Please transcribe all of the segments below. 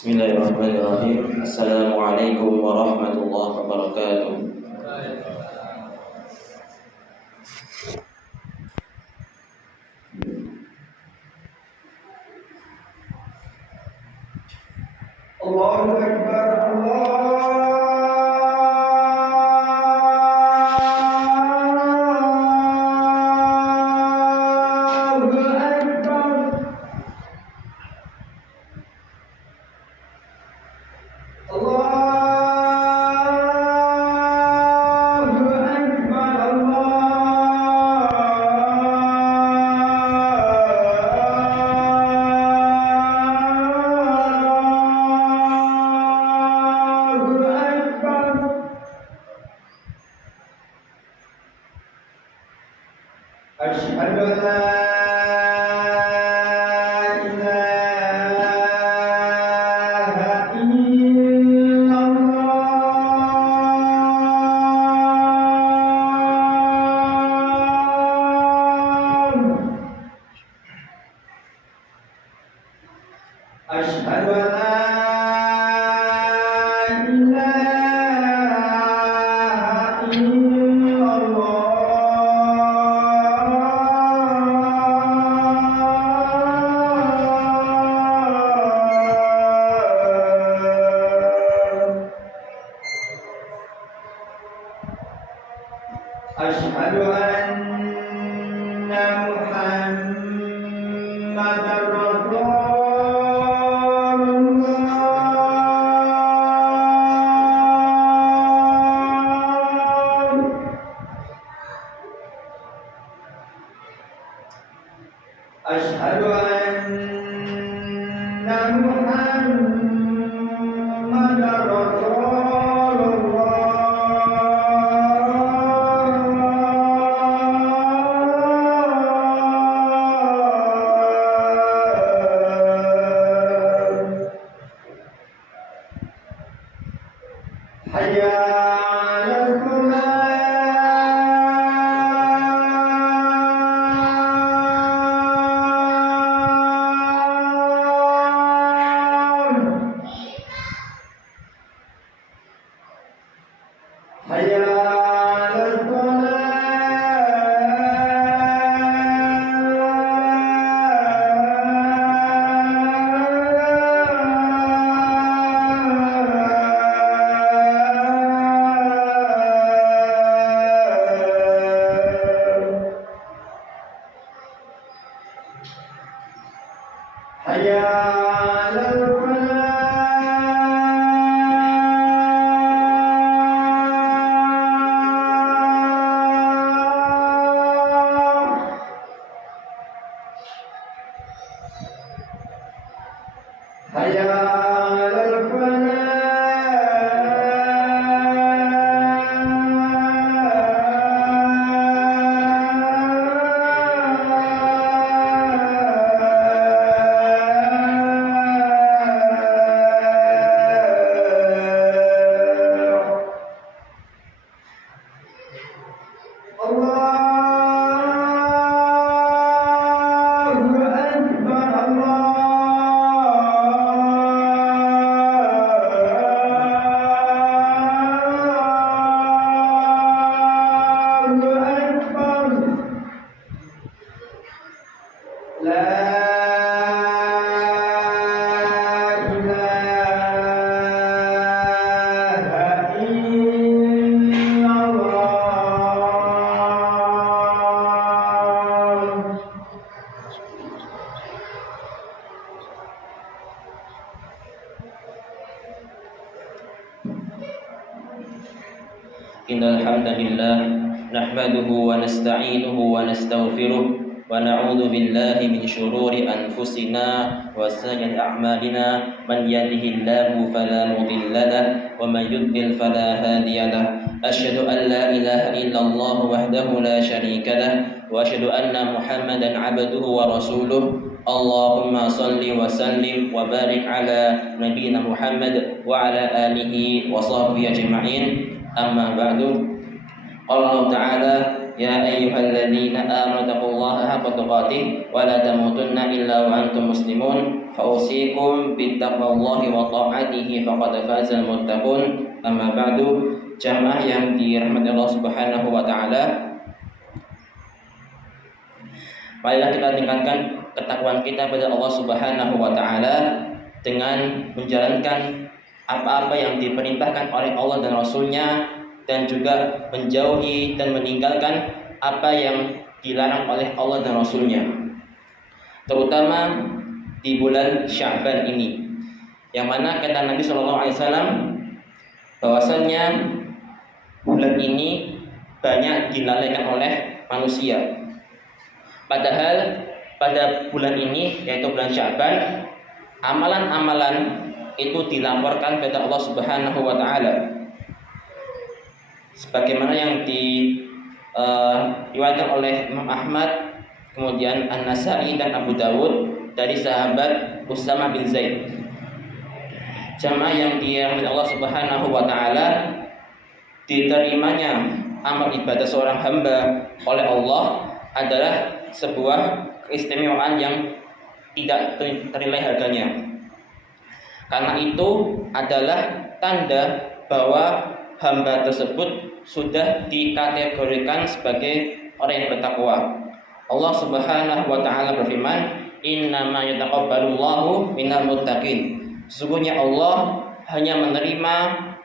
Bismillahirrahmanirrahim. Assalamualaikum warahmatullahi wabarakatuh. Allahu Akbar, Asyhadu an la ilaha illallah. Asyhadu an la Asyhadu anna Muhammadar Rasulullah. Asyhadu anna Muhammadar Hayya 'alal falah. Hayya 'alal Hayya 'alal falah. Hayya 'alal falah. Allahu Akbar, Allahu Akbar. La ilaha illallah. Innal hamdalillah nahmaduhu wa nasta'inuhu wa nastaghfiruh wa na'udzu billahi min shururi anfusina wa sayyiati a'malina man yahdihillahu fala mudilla lahu wa man yudlil fala hadiya lahu. Asyhadu an la ilaha illallah wahdahu la syarika lahu wa asyhadu anna Muhammadan 'abduhu wa rasuluh. Allahumma salli wa sallim wa barik ala nabiyyina Muhammad wa ala alihi wa sahbihi ajma'in. Amma ba'du. Allah Ta'ala يا أيها الذين آمنوا اتقوا الله حق تقاته ولا تموتن إلا وأنتم مسلمون فأوصيكم بتقوى الله وطاعته فقد فاز المتقون. Amma ba'du, jamaah yang dirahmati Allah Subhanahu wa taala. Marilah kita tingkatkan ketakwaan kita pada Allah Subhanahu wa taala dengan menjalankan apa-apa yang diperintahkan oleh Allah dan Rasul-Nya, dan juga menjauhi dan meninggalkan apa yang dilarang oleh Allah dan Rasul-Nya, terutama di bulan Sya'ban ini, yang mana kata Nabi SAW bahwasannya bulan ini banyak dilalaikan oleh manusia. Padahal pada bulan ini, yaitu bulan Sya'ban, amalan-amalan itu dilaporkan kepada Allah Subhanahu wa taala. Sebagaimana yang diriwayatkan oleh Imam Ahmad, kemudian An-Nasa'i dan Abu Dawud dari sahabat Usama bin Zaid. Jamaah yang dirahmati Allah Subhanahu wa taala, diterimanya amal ibadah seorang hamba oleh Allah adalah sebuah keistimewaan yang tidak ternilai harganya. Karena itu adalah tanda bahwa hamba tersebut sudah dikategorikan sebagai orang yang bertakwa. Allah Subhanahu wa taala berfirman, "Innama yataqabbalullahu minal muttaqin." Sesungguhnya Allah hanya menerima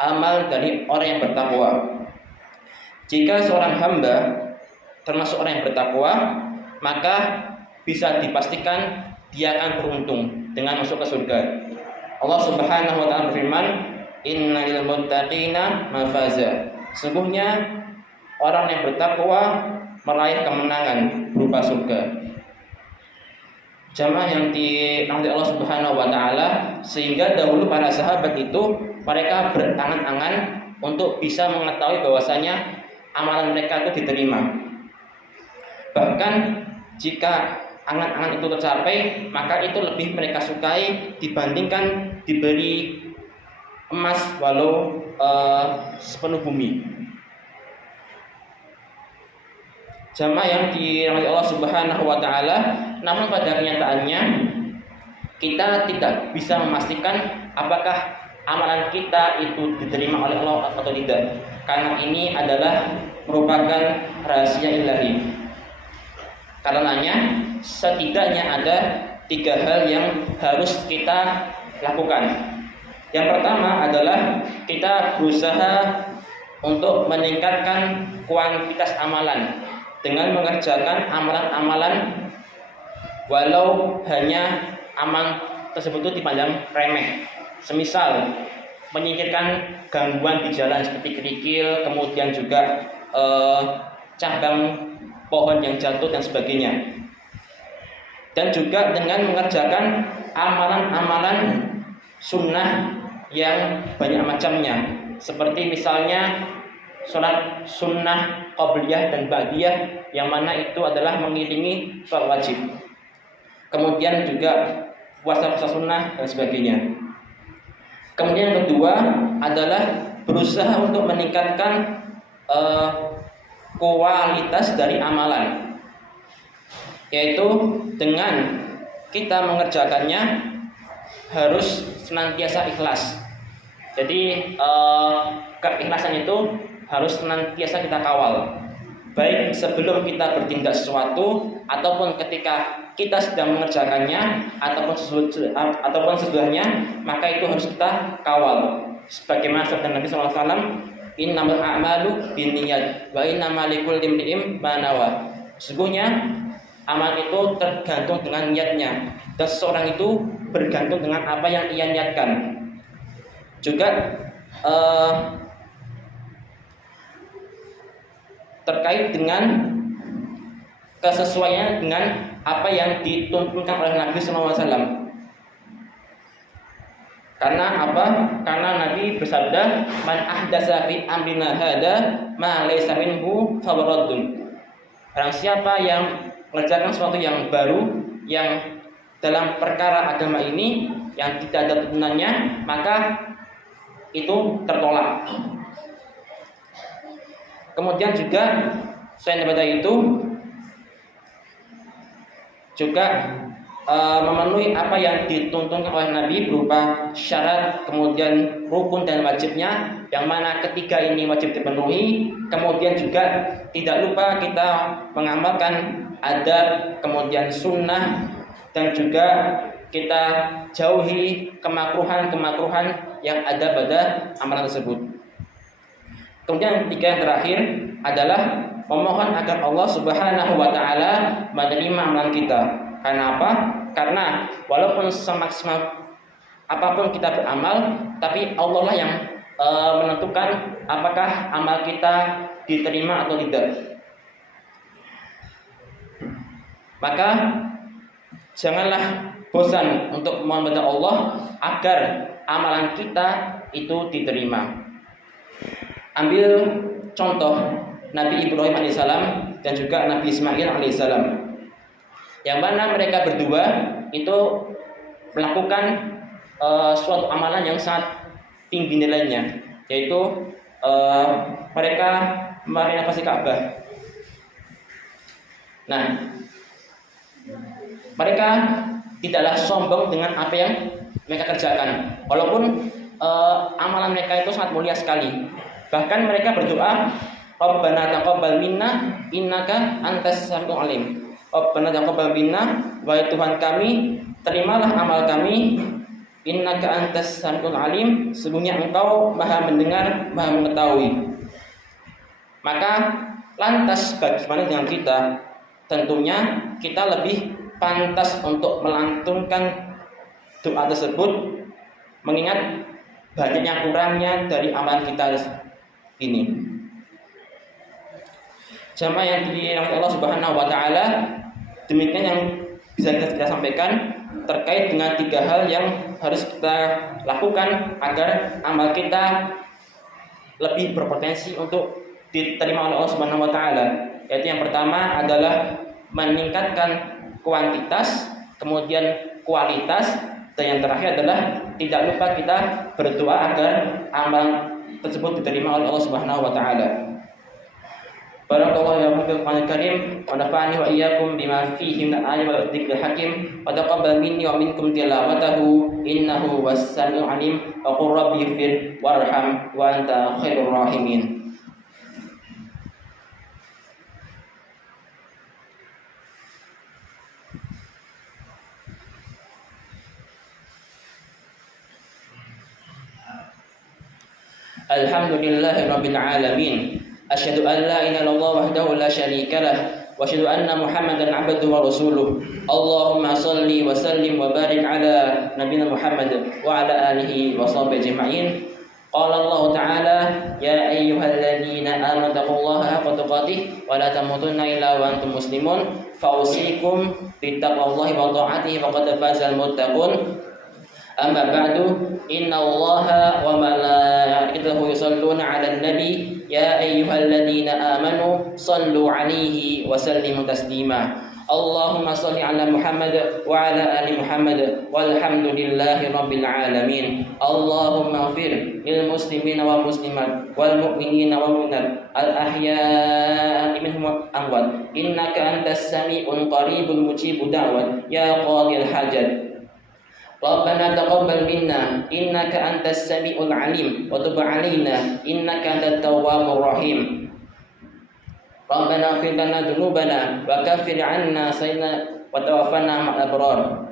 amal dari orang yang bertakwa. Jika seorang hamba termasuk orang yang bertakwa, maka bisa dipastikan dia akan beruntung dengan masuk ke surga. Allah Subhanahu wa taala berfirman, "Innal muttaqina mafaza." Sesungguhnya orang yang bertakwa meraih kemenangan berupa surga. Jamaah yang dirahmati Allah Subhanahu wa taala, sehingga dahulu para sahabat itu mereka berangan-angan untuk bisa mengetahui bahwasanya amalan mereka itu diterima. Bahkan jika angan-angan itu tercapai, maka itu lebih mereka sukai dibandingkan diberi emas walau sepenuh bumi. Jamaah yang dirahmati Allah Subhanahu wa taala, namun pada kenyataannya kita tidak bisa memastikan apakah amalan kita itu diterima oleh Allah atau tidak, karena ini adalah merupakan rahasia ilahi. Karenanya setidaknya ada 3 hal yang harus kita lakukan. Yang pertama adalah kita berusaha untuk meningkatkan kuantitas amalan dengan mengerjakan amalan-amalan walau hanya amal tersebut itu dipandang remeh. Semisal menyingkirkan gangguan di jalan seperti kerikil, kemudian juga cabang pohon yang jatuh dan sebagainya. Dan juga dengan mengerjakan amalan-amalan sunnah yang banyak macamnya, seperti misalnya sholat sunnah qabliyah dan ba'diyah, yang mana itu adalah mengiringi sholat wajib. Kemudian juga puasa-puasa sunnah dan sebagainya. Kemudian yang kedua adalah berusaha untuk meningkatkan kualitas dari amalan, yaitu dengan kita mengerjakannya harus senantiasa ikhlas. Jadi keikhlasan itu harus senantiasa kita kawal, baik sebelum kita bertindak sesuatu ataupun ketika kita sedang mengerjakannya ataupun sesudahnya, maka itu harus kita kawal. Sebagaimana sabda Nabi SAW, "Innamal a'malu binniyat wa innamal likulli imri'in ma nawa." Sesungguhnya amal itu tergantung dengan niatnya, dan seseorang itu bergantung dengan apa yang ia niatkan. Juga terkait dengan kesesuaian dengan apa yang dituntunkan oleh Nabi SAW. Karena apa? Karena Nabi bersabda, "Man ahdatsa fi amrina hada ma laysa minhu fahuwa raddun." Barang siapa yang mengerjakan sesuatu yang baru yang dalam perkara agama ini yang tidak ada tuntunannya, maka itu tertolak. Kemudian juga Selain daripada itu juga memenuhi apa yang dituntunkan oleh Nabi berupa syarat, kemudian rukun dan wajibnya, yang mana ketiga ini wajib dipenuhi. Kemudian juga tidak lupa kita mengamalkan adab, kemudian sunnah, dan juga kita jauhi kemakruhan-kemakruhan yang ada pada amalan tersebut. Kemudian ketiga yang terakhir adalah memohon agar Allah Subhanahu wa taala menerima amalan kita. Karena apa? Karena walaupun semaksimal apapun kita beramal, tapi Allah lah yang menentukan apakah amal kita diterima atau tidak. Maka janganlah bosan untuk memohon kepada Allah agar amalan kita itu diterima. Ambil contoh Nabi Ibrahim alaihissalam dan juga Nabi Ismail alaihissalam, yang mana mereka berdua itu melakukan suatu amalan yang sangat tinggi nilainya, yaitu mereka merenovasi Ka'bah. Nah, mereka tidaklah sombong dengan apa yang mereka kerjakan, walaupun amalan mereka itu sangat mulia sekali. Bahkan mereka berdoa, Rabbana taqabbal minna innaka antas samiul alim. Rabbana taqabbal minna, wahai Tuhan kami, terimalah amal kami, innaka antas samiul alim, sesungguhnya Engkau Maha mendengar, Maha mengetahui. Maka lantas bagaimana dengan kita? Tentunya kita lebih pantas untuk melantunkan doa tersebut, mengingat banyaknya kurangnya dari amalan kita ini. Jamaah yang dirahmati Allah Subhanahu wa taala, demikian yang bisa kita sampaikan terkait dengan tiga hal yang harus kita lakukan agar amal kita lebih berpotensi untuk diterima oleh Allah Subhanahu wa taala. Yaitu yang pertama adalah meningkatkan kuantitas, kemudian kualitas, dan yang terakhir adalah tidak lupa kita berdoa agar amal tersebut diterima oleh Allah Subhanahu wa taala. Barakallahu fiikum wa karim wa nafa'ani wa iyyakum bima fihi min al-ayati wa dzikril hakim wa taqabbal minni wa minkum tilawatahu innahu was-sami'ul 'alim wa qur rabbi ighfir warham wa anta khairur rahimin. Alhamdulillahirabbil alamin. Asyhadu an la ilaha illallah wahdahu la syarika lah wa asyhadu anna Muhammadan 'abduhu wa rasuluh. Allahumma shalli wa sallim wa barik ala nabiyyina Muhammad wa ala alihi wa sahbihi ajma'in. Qala Allah ta'ala, ya ayyuhalladzina amanu taqullaha haqqa tuqatih wa la tamutunna illa wa antum muslimun. Fausikum bittaqwallahi wa ta'atihi faqad fazal muttaqun. Amma ba'du, innallaha wa malaikatahu yusholluna 'alan nabi ya ayyuhalladzina amanu shallu 'alaihi wa sallimu taslima. Allahumma shalli 'ala Muhammad wa 'ala ali Muhammad walhamdulillahi rabbil alamin. Allahumma ighfir lil muslimina wal muslimat wal mu'minina wal mu'minat al ahya'i minhum wal amwat innaka antas sami'un qaribun mujibud da'wat ya qadil hajat. Rabbana taqabbal minna innaka antas samiul alim wa tub 'alaina innaka antat tawwabur rahim. Rabbana ighfir lana dzunubana wa kaffir 'anna sayyidina wa tawaffana ma'al abrar.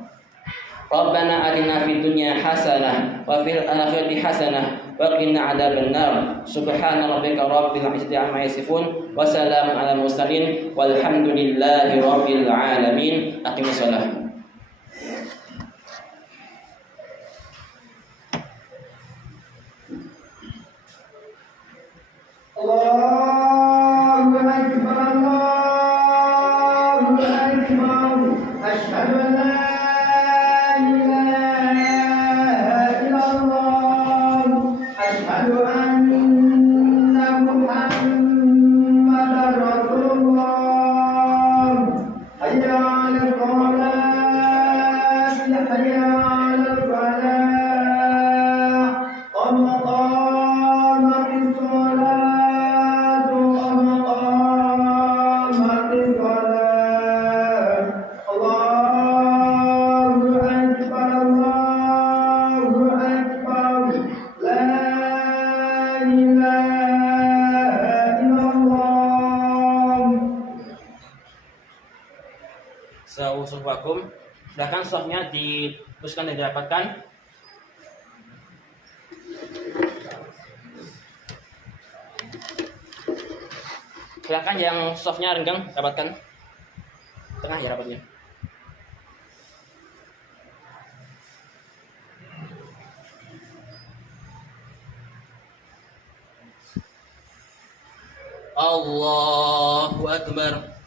Rabbana atina fid dunya hasanah wa fil akhirati hasanah wa qina 'adzabannar. Subhana rabbika rabbil 'izzati 'amma yasifun wa salamun 'alal mursalin walhamdulillahi rabbil alamin. Aqimus shalah. Allahu Akbar, Allahu Akbar, asyhadu an la ilaha illallah, asyhadu anna Muhammadar Rasulullah. Hayya 'alal shalah, hayya 'alal falah, qad qamatis shalah. sawu suhwakum. Silakan softnya diteruskan dan dirapatkan. Silakan yang softnya renggang rapatkan. Tengah ya rapatnya. Allahu Akbar.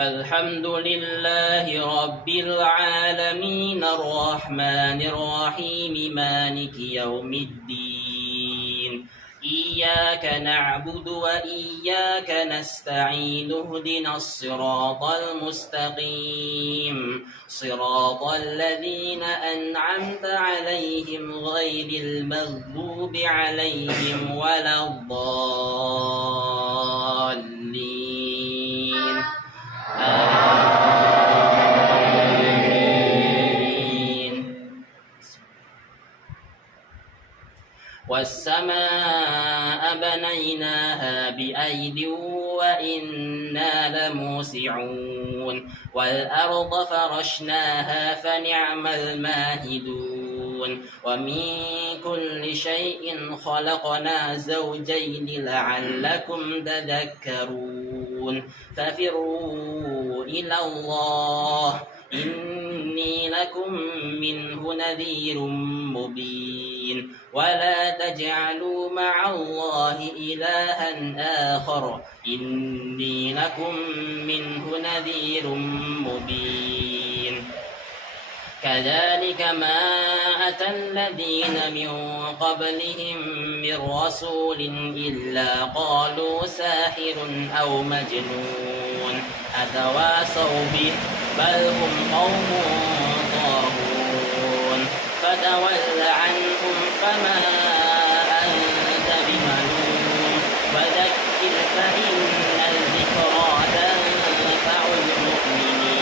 الحمد لله رب العالمين الرحمن الرحيم مالك يوم الدين إياك نعبد وإياك نستعين اهدنا الصراط المستقيم صراط الذين أنعمت عليهم غير المغضوب عليهم ولا الضالين آمين. والسماء بنيناها بأيد وإنا لموسعون والأرض فرشناها فنعم الماهدون ومن كل شيء خلقنا زوجين لعلكم تذكرون ففروا إلى الله إني لكم منه نذير مبين ولا تجعلوا مع الله إلها آخر إني لكم منه نذير مبين كذلك ما أتى الذين من قبلهم من رسول إلا قالوا ساحر أو مجنون أتواصوا به بل هم قوم طاغون فتول عنهم فما أنت بملوم وذكر فإن الذكرى تنفع المؤمنين.